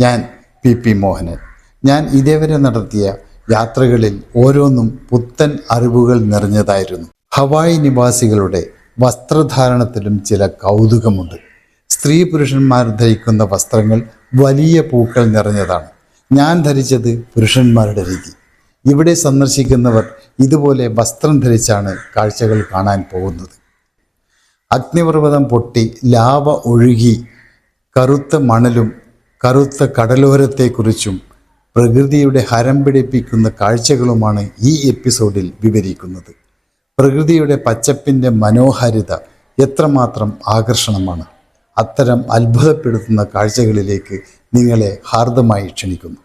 ഞാൻ P P Mohanan. ഞാൻ ഇതേവരെ നടത്തിയ യാത്രകളിൽ ഓരോന്നും പുത്തൻ അറിവുകൾ നിറഞ്ഞതായിരുന്നു. ഹവായ് നിവാസികളുടെ വസ്ത്രധാരണത്തിലും ചില കൗതുകമുണ്ട്. സ്ത്രീ പുരുഷന്മാർ ധരിക്കുന്ന വസ്ത്രങ്ങൾ വലിയ പൂക്കൾ നിറഞ്ഞതാണ്. ഞാൻ ധരിച്ചത് പുരുഷന്മാരുടെ രീതി. ഇവിടെ സന്ദർശിക്കുന്നവർ ഇതുപോലെ വസ്ത്രം ധരിച്ചാണ് കാഴ്ചകൾ കാണാൻ പോകുന്നത്. അഗ്നിപർവതം പൊട്ടി ലാവ ഒഴുകി കറുത്ത മണലും കറുത്ത കടലോരത്തെക്കുറിച്ചും പ്രകൃതിയുടെ ഹരം പിടിപ്പിക്കുന്ന കാഴ്ചകളുമാണ് ഈ എപ്പിസോഡിൽ വിവരിക്കുന്നത്. പ്രകൃതിയുടെ പച്ചപ്പിന്റെ മനോഹാരിത എത്രമാത്രം ആകർഷണമാണ്. അത്തരം അത്ഭുതപ്പെടുത്തുന്ന കാഴ്ചകളിലേക്ക് നിങ്ങളെ ഹാർദമായി ക്ഷണിക്കുന്നു.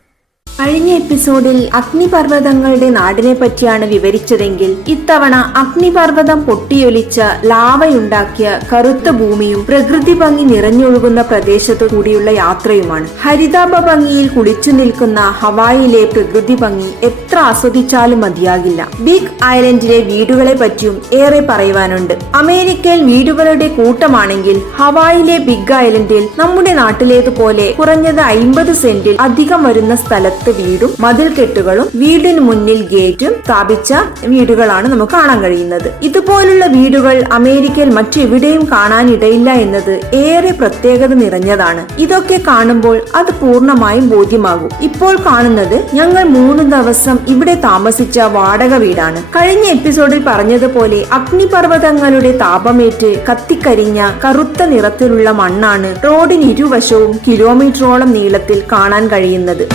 കഴിഞ്ഞ എപ്പിസോഡിൽ അഗ്നിപർവതങ്ങളുടെ നാടിനെ പറ്റിയാണ് വിവരിച്ചതെങ്കിൽ ഇത്തവണ അഗ്നിപർവതം പൊട്ടിയൊലിച്ച ലാവയുണ്ടാക്കിയ കറുത്ത ഭൂമിയും പ്രകൃതി ഭംഗി നിറഞ്ഞൊഴുകുന്ന പ്രദേശത്തു കൂടിയുള്ള യാത്രയുമാണ്. ഹരിതാപ ഭംഗിയിൽ കുളിച്ചു നിൽക്കുന്ന ഹവായിലെ പ്രകൃതി ഭംഗി എത്ര ആസ്വദിച്ചാലും മതിയാകില്ല. ബിഗ് ഐലൻഡിലെ വീടുകളെ പറ്റിയും ഏറെ പറയുവാനുണ്ട്. അമേരിക്കയിൽ വീടുകളുടെ കൂട്ടമാണെങ്കിൽ ഹവായിലെ ബിഗ് ഐലൻഡിൽ നമ്മുടെ നാട്ടിലേതുപോലെ കുറഞ്ഞത് അയിമ്പത് സെന്റിൽ അധികം വരുന്ന സ്ഥലത്ത് വീടും മതിൽ കെട്ടുകളും വീടിന് മുന്നിൽ ഗേറ്റും സ്ഥാപിച്ച വീടുകളാണ് നമുക്ക് കാണാൻ കഴിയുന്നത്. ഇതുപോലുള്ള വീടുകൾ അമേരിക്കയിൽ മറ്റെവിടെയും കാണാനിടയില്ല എന്നത് ഏറെ പ്രത്യേകത നിറഞ്ഞതാണ്. ഇതൊക്കെ കാണുമ്പോൾ അത് പൂർണമായും ബോധ്യമാകും. ഇപ്പോൾ കാണുന്നത് ഞങ്ങൾ മൂന്ന് ദിവസം ഇവിടെ താമസിച്ച വാടക വീടാണ്. കഴിഞ്ഞ എപ്പിസോഡിൽ പറഞ്ഞതുപോലെ അഗ്നിപർവതങ്ങളുടെ താപമേറ്റ് കത്തിക്കരിഞ്ഞ കറുത്ത നിറത്തിലുള്ള മണ്ണാണ് റോഡിന് ഇരുവശവും കിലോമീറ്ററോളം നീളത്തിൽ കാണാൻ കഴിയുന്നത്.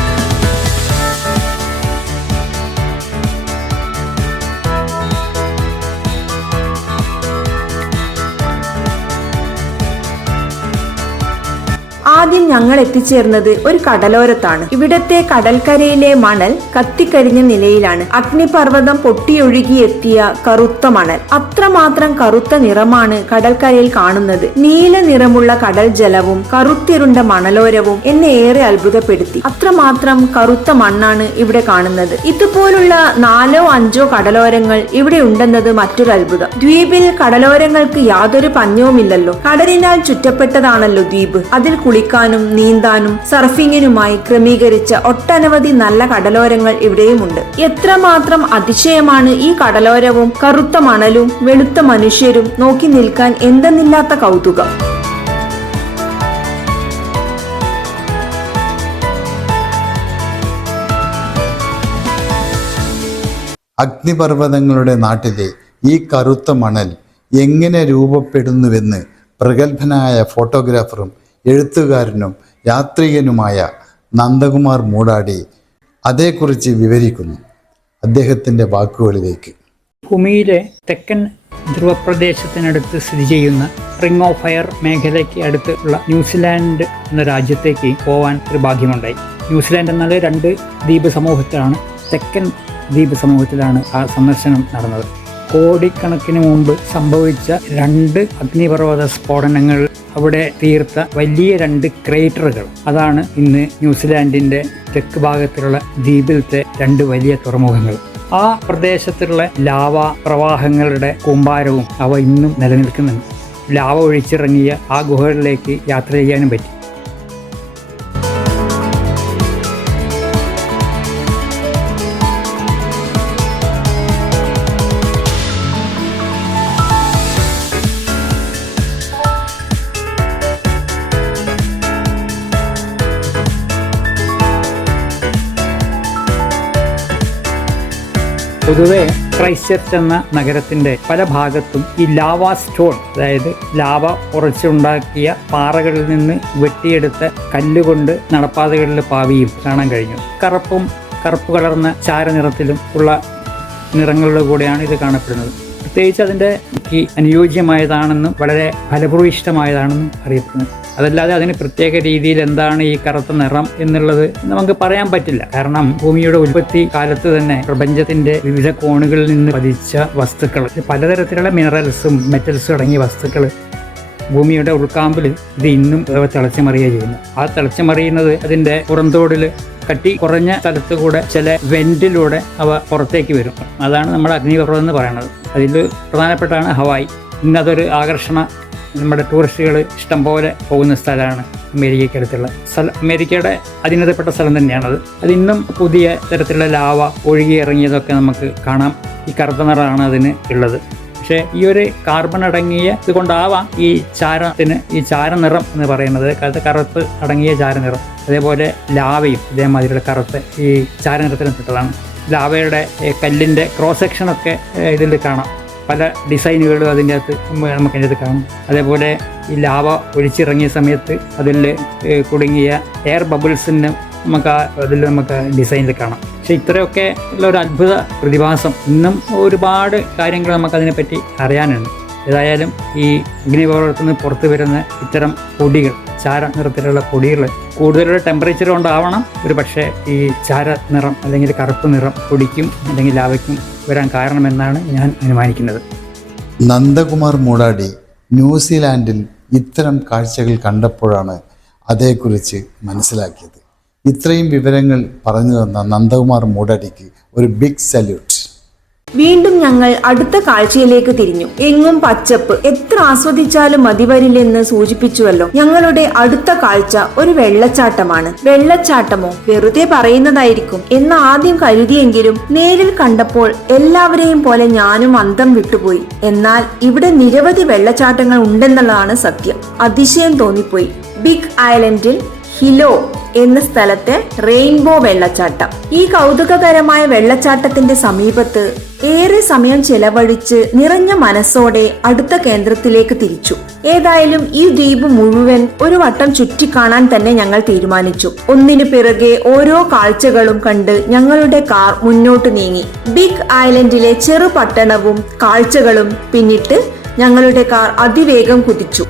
ആദ്യം ഞങ്ങൾ എത്തിച്ചേർന്നത് ഒരു കടലോരത്താണ്. ഇവിടത്തെ കടൽക്കരയിലെ മണൽ കത്തിക്കരിഞ്ഞ നിലയിലാണ്. അഗ്നിപർവതം പൊട്ടിയൊഴുകി എത്തിയ കറുത്ത മണൽ. അത്രമാത്രം കറുത്ത നിറമാണ് കടൽക്കരയിൽ കാണുന്നത്. നീല നിറമുള്ള കടൽ ജലവും കറുത്തിരുണ്ട മണലോരവും എന്നെ ഏറെ അത്ഭുതപ്പെടുത്തി. അത്രമാത്രം കറുത്ത മണ്ണാണ് ഇവിടെ കാണുന്നത്. ഇതുപോലുള്ള നാലോ അഞ്ചോ കടലോരങ്ങൾ ഇവിടെ ഉണ്ടെന്നത് മറ്റൊരു അത്ഭുതം. ദ്വീപിൽ കടലോരങ്ങൾക്ക് യാതൊരു പഞ്ഞവുമില്ലല്ലോ. കടലിനാൽ ചുറ്റപ്പെട്ടതാണല്ലോ ദ്വീപ്. അതിൽ കുളിക്കാനും നീന്താനും സർഫിങ്ങിനുമായി ക്രമീകരിച്ച ഒട്ടനവധി നല്ല കടലോരങ്ങൾ ഇവിടെയുമുണ്ട്. എത്രമാത്രം അതിശയമാണ് ഈ കടലോരവും കറുത്ത മണലും വെളുത്ത മനുഷ്യരും നോക്കി നിൽക്കാൻ എന്തെന്നില്ലാത്ത കൗതുകം. അഗ്നിപർവതങ്ങളുടെ നാട്ടിലെ ഈ കറുത്ത മണൽ എങ്ങനെ രൂപപ്പെടുന്നുവെന്ന് പ്രഗത്ഭനായ ഫോട്ടോഗ്രാഫറും എഴുത്തുകാരനും യാത്രികനുമായ നന്ദകുമാർ മൂടാടി അതേക്കുറിച്ച് വിവരിക്കുന്നു അദ്ദേഹത്തിന്റെ വാക്കുകളിലേക്ക്. ഭൂമിയിലെ തെക്കൻ ധ്രുവപ്രദേശത്തിനടുത്ത് സ്ഥിതി ചെയ്യുന്ന റിംഗ് ഓഫ് ഫയർ മേഖലയ്ക്ക് അടുത്തുള്ള ന്യൂസിലാൻഡ് എന്ന രാജ്യത്തേക്ക് പോവാൻ ഒരു ഭാഗ്യമുണ്ടായി. ന്യൂസിലാൻഡ് എന്നാൽ രണ്ട് ദ്വീപ് സമൂഹത്തിലാണ് തെക്കൻ ദ്വീപ് സമൂഹത്തിലാണ് ആ സന്ദർശനം നടന്നത്. കോടിക്കണക്കിന് മുമ്പ് സംഭവിച്ച രണ്ട് അഗ്നിപർവത സ്ഫോടനങ്ങൾ അവിടെ തീർത്ത വലിയ രണ്ട് ക്രേറ്ററുകൾ. അതാണ് ഇന്ന് ന്യൂസിലാൻഡിന്റെ തെക്ക് ഭാഗത്തുള്ള ദ്വീപിലത്തെ രണ്ട് വലിയ തുറമുഖങ്ങൾ. ആ പ്രദേശത്തുള്ള ലാവ പ്രവാഹങ്ങളുടെ കൂമ്പാരവും അവ ഇന്നും നിലനിൽക്കുന്നുണ്ട്. ലാവ ഒഴിച്ചിറങ്ങിയ ആ ഗുഹകളിലേക്ക് യാത്ര ചെയ്യാനും പറ്റി. പൊതുവെ ക്രൈസ്റ്റ് എന്ന നഗരത്തിന്റെ പല ഭാഗത്തും ഈ ലാവ സ്റ്റോൺ അതായത് ലാവ ഉറച്ചുണ്ടാക്കിയ പാറകളിൽ നിന്ന് വെട്ടിയെടുത്ത കല്ലുകൊണ്ട് നടപ്പാതകളിൽ പാവിയും കാണാൻ കഴിഞ്ഞു. കറുപ്പും കറുപ്പ് കലർന്ന ചാരനിറത്തിലും ഉള്ള നിറങ്ങളുടെ കൂടെയാണ് ഇത് കാണപ്പെടുന്നത്. പ്രത്യേകിച്ച് അതിന്റെ അനുയോജ്യമായതാണെന്നും വളരെ ഫലഭൂയിഷ്ടമായതാണെന്നും അറിയപ്പെടുന്നത് അതല്ലാതെ അതിന് പ്രത്യേക രീതിയിൽ എന്താണ് ഈ കറുത്ത നിറം എന്നുള്ളത് നമുക്ക് പറയാൻ പറ്റില്ല. കാരണം ഭൂമിയുടെ ഉൽപ്പത്തി കാലത്ത് തന്നെ പ്രപഞ്ചത്തിന്റെ വിവിധ കോണുകളിൽ നിന്ന് പതിച്ച വസ്തുക്കൾ പലതരത്തിലുള്ള മിനറൽസും മെറ്റൽസും അടങ്ങിയ വസ്തുക്കൾ ഭൂമിയുടെ ഉൾക്കാമ്പിൽ ഇത് ഇന്നും തിളച്ചുമറിയുക ചെയ്യുന്നു ആ തിളച്ചുമറിയുന്നത് അതിന്റെ പുറന്തോടിൽ കട്ടി കുറഞ്ഞ സ്ഥലത്ത് കൂടെ ചില വെന്റിലൂടെ അവ പുറത്തേക്ക് വരും. അതാണ് നമ്മുടെ അഗ്നിപർവതം എന്ന് പറയുന്നത്. അതിൽ പ്രധാനപ്പെട്ടാണ് ഹവായ്. ഇന്നതൊരു ആകർഷണ നമ്മുടെ ടൂറിസ്റ്റുകൾ ഇഷ്ടം പോലെ പോകുന്ന സ്ഥലമാണ് അമേരിക്കയ്ക്കടുത്തുള്ള സ്ഥലം അമേരിക്കയുടെ അധീനതപ്പെട്ട സ്ഥലം തന്നെയാണത്. അത് ഇന്നും പുതിയ തരത്തിലുള്ള ലാവ ഒഴുകി ഇറങ്ങിയതൊക്കെ നമുക്ക് കാണാം. ഈ കറുത്ത നിറമാണ് അതിന് ഉള്ളത്. പക്ഷേ ഈ ഒരു കാർബൺ അടങ്ങിയ ഇതുകൊണ്ടാവാം ഈ ചാരത്തിന് ഈ ചാരനിറം എന്ന് പറയുന്നത്. അത് കറുത്ത് അടങ്ങിയ ചാരനിറം അതേപോലെ ലാവയും ഇതേമാതിരിയുള്ള കറുത്ത് ഈ ചാരനിറത്തിലും പെട്ടതാണ്. ലാവയുടെ കല്ലിന്റെ ക്രോസ് സെക്ഷനൊക്കെ ഇതിൽ കാണാം. പല ഡിസൈനുകളും അതിന്റെ അകത്ത് നമുക്ക് അതിന്റെ കാണും. അതേപോലെ ഈ ലാവ ഒഴിച്ചിറങ്ങിയ സമയത്ത് അതിൽ കുടുങ്ങിയ എയർ ബബിൾസിന് നമുക്ക് ആ അതിൽ നമുക്ക് ഡിസൈനിൽ കാണാം. പക്ഷെ ഇത്രയൊക്കെ ഉള്ള ഒരു അത്ഭുത പ്രതിഭാസം ഇന്നും ഒരുപാട് കാര്യങ്ങൾ നമുക്കതിനെപ്പറ്റി അറിയാനുണ്ട്. ഏതായാലും ഈ അഗ്നിപർവതത്തിൽ നിന്ന് പുറത്തു വരുന്ന ഇത്തരം പൊടികൾ ചാര നിറത്തിലുള്ള പൊടികൾ കൂടുതലുള്ള ടെമ്പറേച്ചർ കൊണ്ടാവണം. ഒരു പക്ഷേ ഈ ചാര നിറം അല്ലെങ്കിൽ കറുപ്പ് നിറം പൊടിക്കും അല്ലെങ്കിൽ ലാവയ്ക്കും വരാൻ കാരണമെന്നാണ് ഞാൻ അനുമാനിക്കുന്നത്. നന്ദകുമാർ മൂടാടി ന്യൂസിലാൻഡിൽ ഇത്തരം കാഴ്ചകൾ കണ്ടപ്പോഴാണ് അതേക്കുറിച്ച് മനസ്സിലാക്കിയത്. ഇത്രയും വിവരങ്ങൾ പറഞ്ഞു തന്ന നന്ദകുമാർ മൂടാടിക്ക് ഒരു ബിഗ് സല്യൂട്ട് വീണ്ടും ഞങ്ങൾ അടുത്ത കാഴ്ചയിലേക്ക് തിരിഞ്ഞു. എങ്ങും പച്ചപ്പ് എത്ര ആസ്വദിച്ചാലും മതിവരില്ലെന്ന് സൂചിപ്പിച്ചുവല്ലോ. ഞങ്ങളുടെ അടുത്ത കാഴ്ച ഒരു വെള്ളച്ചാട്ടമാണ്. വെള്ളച്ചാട്ടമോ വെറുതെ പറയുന്നതായിരിക്കും. എന്ന് ആദ്യം കരുതിയെങ്കിലും നേരിൽ കണ്ടപ്പോൾ എല്ലാവരെയും പോലെ ഞാനും അന്തം വിട്ടുപോയി. എന്നാൽ ഇവിടെ നിരവധി വെള്ളച്ചാട്ടങ്ങൾ ഉണ്ടെന്നുള്ളതാണ് സത്യം. അതിശയം തോന്നിപ്പോയി. ബിഗ് ഐലൻഡിൽ ഹിലോ എന്ന സ്ഥലത്തെ റെയിൻബോ വെള്ളച്ചാട്ടം. ഈ കൗതുകകരമായ വെള്ളച്ചാട്ടത്തിന്റെ സമീപത്ത് ഏറെ സമയം ചെലവഴിച്ച് നിറഞ്ഞ മനസ്സോടെ അടുത്ത കേന്ദ്രത്തിലേക്ക് തിരിച്ചു. ഏതായാലും ഈ ദ്വീപ് മുഴുവൻ ഒരു വട്ടം ചുറ്റിക്കാണാൻ തന്നെ ഞങ്ങൾ തീരുമാനിച്ചു. ഒന്നിനു പിറകെ ഓരോ കാഴ്ചകളും കണ്ട് ഞങ്ങളുടെ കാർ മുന്നോട്ട് നീങ്ങി. ബിഗ് ഐലൻഡിലെ ചെറു പട്ടണവും കാഴ്ചകളും പിന്നിട്ട് ഞങ്ങളുടെ കാർ അതിവേഗം കുതിച്ചു.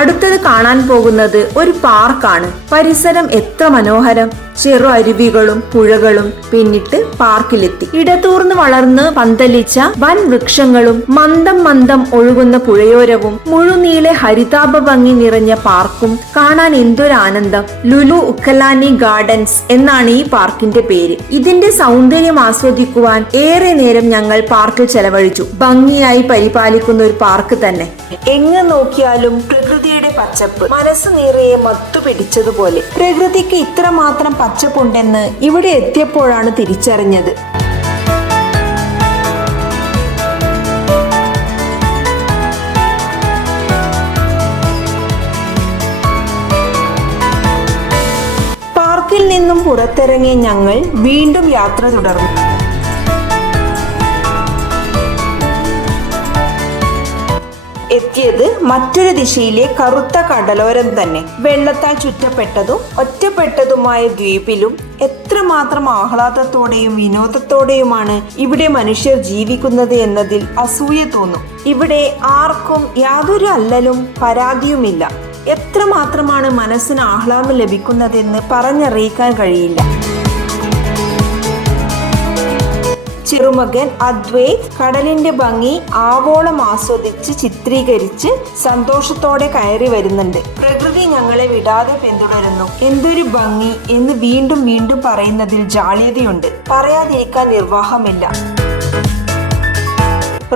അടുത്തത് കാണാൻ പോകുന്നത് ഒരു പാർക്കാണ്. പരിസരം എത്ര മനോഹരം. ചെറു അരുവികളും പുഴകളും പിന്നിട്ട് പാർക്കിലെത്തി. ഇടതൂർന്ന് വളർന്ന് പന്തലിച്ച വൻ വൃക്ഷങ്ങളും മന്ദം മന്ദം ഒഴുകുന്ന പുഴയോരവും മുഴുനീളെ ഹരിതാപ ഭംഗി നിറഞ്ഞ പാർക്കും കാണാൻ എന്തൊരു ആനന്ദം. ലുലു ഉക്കലാനി ഗാർഡൻസ് എന്നാണ് ഈ പാർക്കിന്റെ പേര്. ഇതിന്റെ സൗന്ദര്യം ആസ്വദിക്കുവാൻ ഏറെ നേരം ഞങ്ങൾ പാർക്കിൽ ചെലവഴിച്ചു. ഭംഗിയായി പരിപാലിക്കുന്ന ഒരു പാർക്ക് തന്നെ. എങ്ങ് നോക്കിയാലും പ്രകൃതിയുടെ പച്ചപ്പ്. മനസ്സ് നിറയെ മത്തു പിടിച്ചതുപോലെ. പ്രകൃതിക്ക് ഇത്രമാത്രം പച്ചപ്പുണ്ടെന്ന് ഇവിടെ എത്തിയപ്പോഴാണ് തിരിച്ചറിഞ്ഞത്. പാർക്കിൽ നിന്നും പുറത്തിറങ്ങിയ ഞങ്ങൾ വീണ്ടും യാത്ര തുടർന്നു. എത്തിയത് മറ്റൊരു ദിശയിലെ കറുത്ത കടലോരം തന്നെ. വെള്ളത്താൽ ചുറ്റപ്പെട്ടതും ഒറ്റപ്പെട്ടതുമായ ദ്വീപിലും എത്രമാത്രം ആഹ്ലാദത്തോടെയും വിനോദത്തോടെയുമാണ് ഇവിടെ മനുഷ്യർ ജീവിക്കുന്നത് എന്നതിൽ അസൂയ തോന്നും. ഇവിടെ ആർക്കും യാതൊരു അല്ലലും പരാതിയുമില്ല. എത്രമാത്രമാണ് മനസ്സിന് ആഹ്ലാദം ലഭിക്കുന്നതെന്ന് പറഞ്ഞറിയിക്കാൻ കഴിയില്ല. ചെറുമകൻ അദ്വൈത് കടലിന്റെ ഭംഗി ആവോളം ആസ്വദിച്ച് ചിത്രീകരിച്ച് സന്തോഷത്തോടെ കയറി വരുന്നുണ്ട്. പ്രകൃതി ഞങ്ങളെ വിടാതെ പിന്തുടരുന്നു. എന്തൊരു ഭംഗി എന്ന് വീണ്ടും വീണ്ടും പറയുന്നതിൽ ജാള്യതയുണ്ട്. പറയാതിരിക്കാൻ നിർവാഹമില്ല.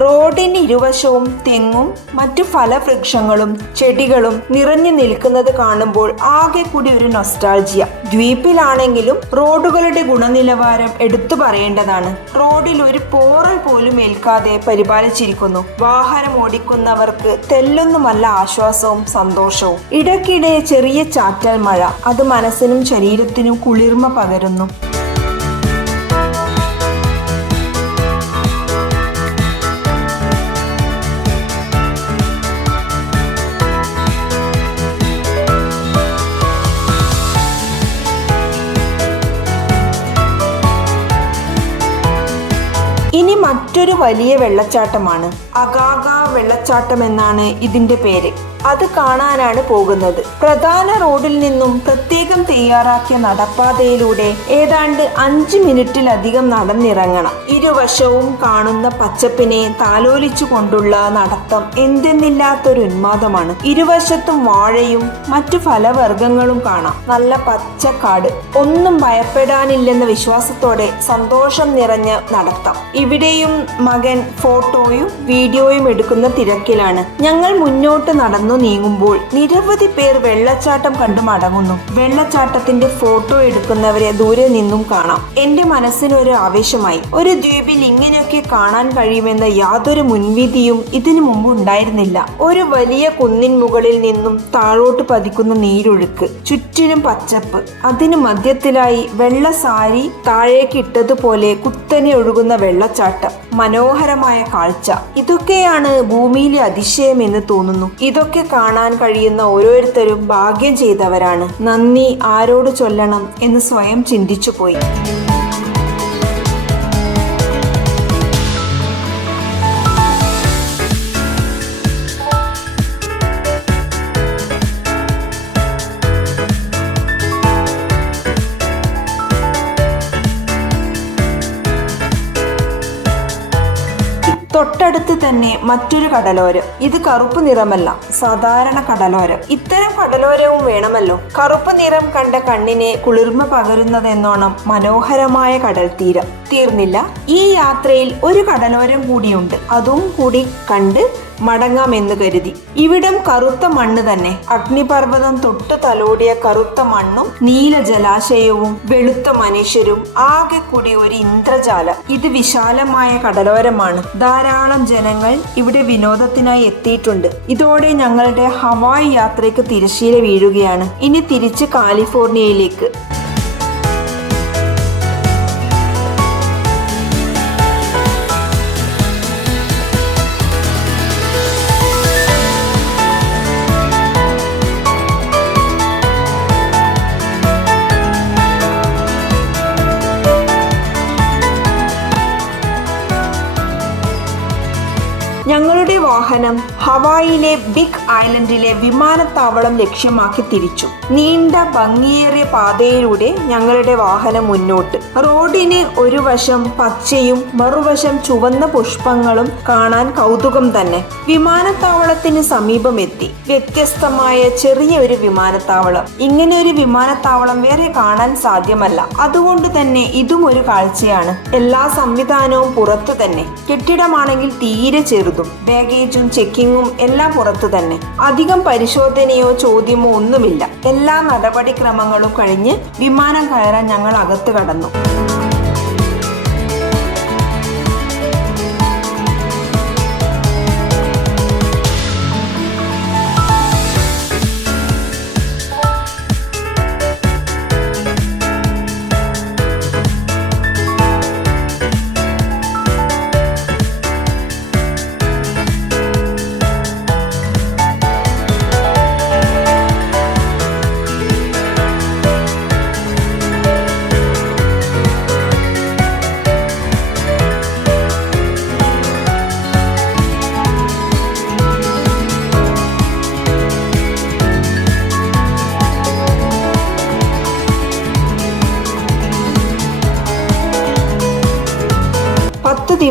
റോഡിന് ഇരുവശവും തെങ്ങും മറ്റു ഫലവൃക്ഷങ്ങളും ചെടികളും നിറഞ്ഞു നിൽക്കുന്നത് കാണുമ്പോൾ ആകെ കൂടി ഒരു നൊസ്റ്റാൾജിയ ദ്വീപിലാണെങ്കിലും റോഡുകളുടെ ഗുണനിലവാരം എടുത്തു പറയേണ്ടതാണ്. റോഡിൽ ഒരു പോറൽ പോലും ഏൽക്കാതെ പരിപാലിച്ചിരിക്കുന്നു. വാഹനം ഓടിക്കുന്നവർക്ക് തെല്ലൊന്നുമല്ല ആശ്വാസവും സന്തോഷവും. ഇടയ്ക്കിടെ ചെറിയ ചാറ്റൽ മഴ അത് മനസ്സിനും ശരീരത്തിനും കുളിർമ പകരുന്നു. ഇനി മറ്റൊരു വലിയ വെള്ളച്ചാട്ടമാണ്. അഗാഗ വെള്ളച്ചാട്ടം എന്നാണ് ഇതിന്റെ പേര്. അത് കാണാനാണ് പോകുന്നത്. പ്രധാന റോഡിൽ നിന്നും പ്രത്യേകം തയ്യാറാക്കിയ നടപ്പാതയിലൂടെ ഏതാണ്ട് അഞ്ച് മിനിറ്റിലധികം നടന്നിറങ്ങണം. ഇരുവശവും കാണുന്ന പച്ചപ്പിനെ താലോലിച്ചു കൊണ്ടുള്ള നടത്തം എന്തെന്നില്ലാത്തൊരു ഉന്മാദമാണ്. ഇരുവശത്തും വാഴയും മറ്റു ഫലവർഗങ്ങളും കാണാം. നല്ല പച്ചക്കാട്. ഒന്നും ഭയപ്പെടാനില്ലെന്ന വിശ്വാസത്തോടെ സന്തോഷം നിറഞ്ഞ നടത്തം. ഇവിടെയും മകൻ ഫോട്ടോയും വീഡിയോയും എടുക്കുന്ന തിരക്കിലാണ്. ഞങ്ങൾ മുന്നോട്ട് നടന്നു നീങ്ങുമ്പോൾ നിരവധി പേർ വെള്ളച്ചാട്ടം കണ്ടു മടങ്ങുന്നു. വെള്ളച്ചാട്ടത്തിന്റെ ഫോട്ടോ എടുക്കുന്നവരെ ദൂരെ നിന്നും കാണാം. എന്റെ മനസ്സിനൊരു ആവേശമായി. ഒരു ദ്വീപിൽ ഇങ്ങനെയൊക്കെ കാണാൻ കഴിയുമെന്ന യാതൊരു മുൻവിധിയും ഇതിനു മുമ്പ് ഉണ്ടായിരുന്നില്ല. ഒരു വലിയ കുന്നിൻ മുകളിൽ നിന്നും താഴോട്ട് പതിക്കുന്ന നീരൊഴുക്ക് ചുറ്റിനും പച്ചപ്പ് അതിനു മധ്യത്തിലായി വെള്ള സാരി താഴേക്ക് ഇട്ടതുപോലെ കുത്തനെ ഒഴുകുന്ന വെള്ളച്ചാട്ടം മനോഹരമായ കാഴ്ച. ഇതൊക്കെയാണ് ഭൂമിയിലെ അതിശയം എന്ന് തോന്നുന്നു. ഇതൊക്കെ കാണാൻ കഴിയുന്ന ഓരോരുത്തരും ഭാഗ്യം ചെയ്തവരാണ്. നന്ദി ആരോട് ചൊല്ലണം എന്ന് സ്വയം ചിന്തിച്ചു പോയി തൊട്ടടുത്ത് തന്നെ മറ്റൊരു കടലോരം. ഇത് കറുപ്പ് നിറമല്ല സാധാരണ കടലോരം. ഇത്തരം കടലോരവും വേണമല്ലോ. കറുപ്പ് നിറം കണ്ട കണ്ണിനെ കുളിർമ പകരുന്നതെന്നോണം മനോഹരമായ കടൽ തീരം. തീർന്നില്ല. ഈ യാത്രയിൽ ഒരു കടലോരം കൂടിയുണ്ട്. അതും കൂടി കണ്ട് മടങ്ങാമെന്ന് കരുതി. ഇവിടം കറുത്ത മണ്ണ് തന്നെ. അഗ്നിപർവതം തൊട്ട് തലോടിയ കറുത്ത മണ്ണും നീല ജലാശയവും വെളുത്ത മനുഷ്യരും ആകെ കൂടി ഒരു ഇന്ദ്രജാലം. ഇത് വിശാലമായ കടലോരമാണ്. ധാരാളം ജനങ്ങൾ ഇവിടെ വിനോദത്തിനായി എത്തിയിട്ടുണ്ട്. ഇതോടെ ഞങ്ങളുടെ ഹവായ് യാത്രയ്ക്ക് തിരശ്ശീല വീഴുകയാണ്. ഇനി തിരിച്ച് കാലിഫോർണിയയിലേക്ക്. ഞങ്ങളുടെ വാഹനം ഹവായിലെ ബിഗ് ഐലൻഡിലെ വിമാനത്താവളം ലക്ഷ്യമാക്കി തിരിച്ചു. നീണ്ട ഭംഗിയേറിയ പാതയിലൂടെ ഞങ്ങളുടെ വാഹനം മുന്നോട്ട്. റോഡിന് ഒരു വശം പച്ചയും മറുവശം ചുവന്ന പുഷ്പങ്ങളും കാണാൻ കൗതുകം തന്നെ. വിമാനത്താവളത്തിന് സമീപമെത്തി വ്യത്യസ്തമായ ചെറിയ ഒരു വിമാനത്താവളം. ഇങ്ങനെ ഒരു വിമാനത്താവളം വേറെ കാണാൻ സാധ്യമല്ല. അതുകൊണ്ട് തന്നെ ഇതും ഒരു കാഴ്ചയാണ്. എല്ലാ സംവിധാനവും പുറത്തു തന്നെ. കെട്ടിടമാണെങ്കിൽ തീരെ ചെറുതും. ബാഗേജും ചെക്കിങ്ങും എല്ലാം പുറത്തു തന്നെ. അധികം പരിശോധനയോ ചോദ്യമോ ഒന്നുമില്ല. എല്ലാ നടപടിക്രമങ്ങളും കഴിഞ്ഞ് വിമാനം കയറാൻ ഞങ്ങൾ അകത്ത് കടന്നു.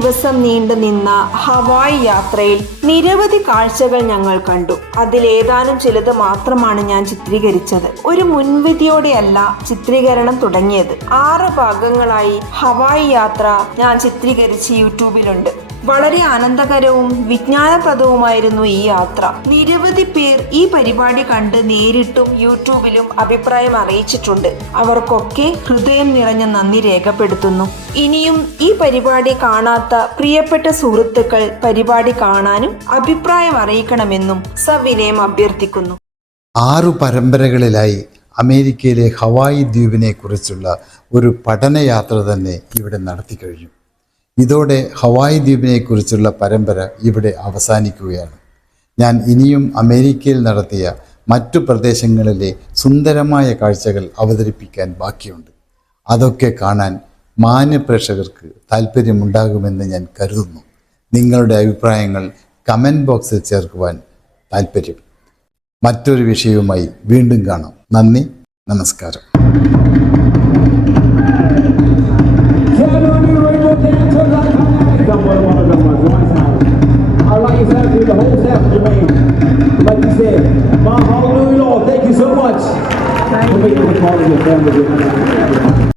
ദിവസം നീണ്ടു നിന്ന ഹവായ് യാത്രയിൽ നിരവധി കാഴ്ചകൾ ഞങ്ങൾ കണ്ടു. അതിലേതാനും ചിലത് മാത്രമാണ് ഞാൻ ചിത്രീകരിച്ചത്. ഒരു മുൻവിധിയോടെയല്ല ചിത്രീകരണം തുടങ്ങിയത്. ആറ് ഭാഗങ്ങളായി ഹവായ് യാത്ര ഞാൻ ചിത്രീകരിച്ച് യൂട്യൂബിലുണ്ട്. വളരെ ആനന്ദകരവും വിജ്ഞാനപ്രദവുമായിരുന്നു ഈ യാത്ര. നിരവധി പേർ ഈ പരിപാടി കണ്ട് നേരിട്ടും യൂട്യൂബിലും അഭിപ്രായം അറിയിച്ചിട്ടുണ്ട്. അവർക്കൊക്കെ ഹൃദയം നിറഞ്ഞ നന്ദി രേഖപ്പെടുത്തുന്നു. ഇനിയും ഈ പരിപാടി കാണാത്ത പ്രിയപ്പെട്ട സുഹൃത്തുക്കൾ പരിപാടി കാണാനും അഭിപ്രായം അറിയിക്കണമെന്നും സവിനയം അഭ്യർത്ഥിക്കുന്നു. ആറു പരമ്പരകളിലായി അമേരിക്കയിലെ ഹവായി ദ്വീപിനെ കുറിച്ചുള്ള ഒരു പഠനയാത്ര തന്നെ ഇവിടെ നടത്തി കഴിഞ്ഞു. ഇതോടെ ഹവായി ദ്വീപിനെക്കുറിച്ചുള്ള പരമ്പര ഇവിടെ അവസാനിക്കുകയാണ്. ഞാൻ ഇനിയും അമേരിക്കയിൽ നടത്തിയ മറ്റു പ്രദേശങ്ങളിലെ സുന്ദരമായ കാഴ്ചകൾ അവതരിപ്പിക്കാൻ ബാക്കിയുണ്ട്. അതൊക്കെ കാണാൻ മാന്യ പ്രേക്ഷകർക്ക് താല്പര്യമുണ്ടാകുമെന്ന് ഞാൻ കരുതുന്നു. നിങ്ങളുടെ അഭിപ്രായങ്ങൾ കമന്റ് ബോക്സിൽ ചേർക്കുവാൻ താല്പര്യം മറ്റൊരു വിഷയവുമായി വീണ്ടും കാണാം. നന്ദി നമസ്കാരം. Maalesef ben de